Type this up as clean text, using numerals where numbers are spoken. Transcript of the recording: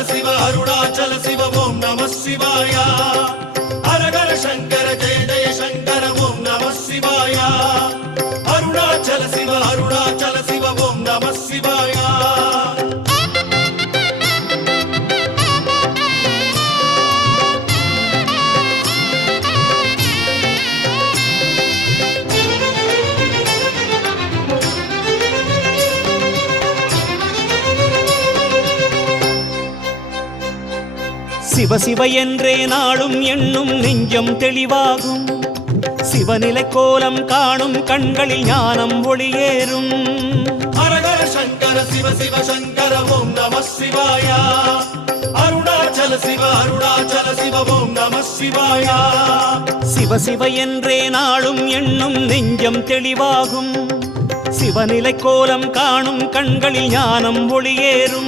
அருணாச்சல சிவ அருணாச்சல சிவ ஓம் நம சிவாய ஹரஹர சங்கர ஜெய ஜெய சங்கர ஓம் நம சிவாய அருணாச்சல சிவ அருணாச்சல சிவ ஓம் நம சிவாய சிவ சிவ என்றே நாளும் எண்ணும் நெஞ்சம் தெளிவாகும் சிவநிலை கோலம் காணும் கண்களில் ஞானம் ஒளியேறும் ஹரஹர சங்கர சிவ சிவ சங்கர ஓம் நம சிவாய அருணாச்சல சிவ அருணாச்சல சிவ ஓம் நம சிவாய சிவ சிவ என்றே நாளும் எண்ணும் நெஞ்சம் தெளிவாகும் சிவநிலை கோலம் காணும் கண்களில் ஞானம் ஒளியேறும்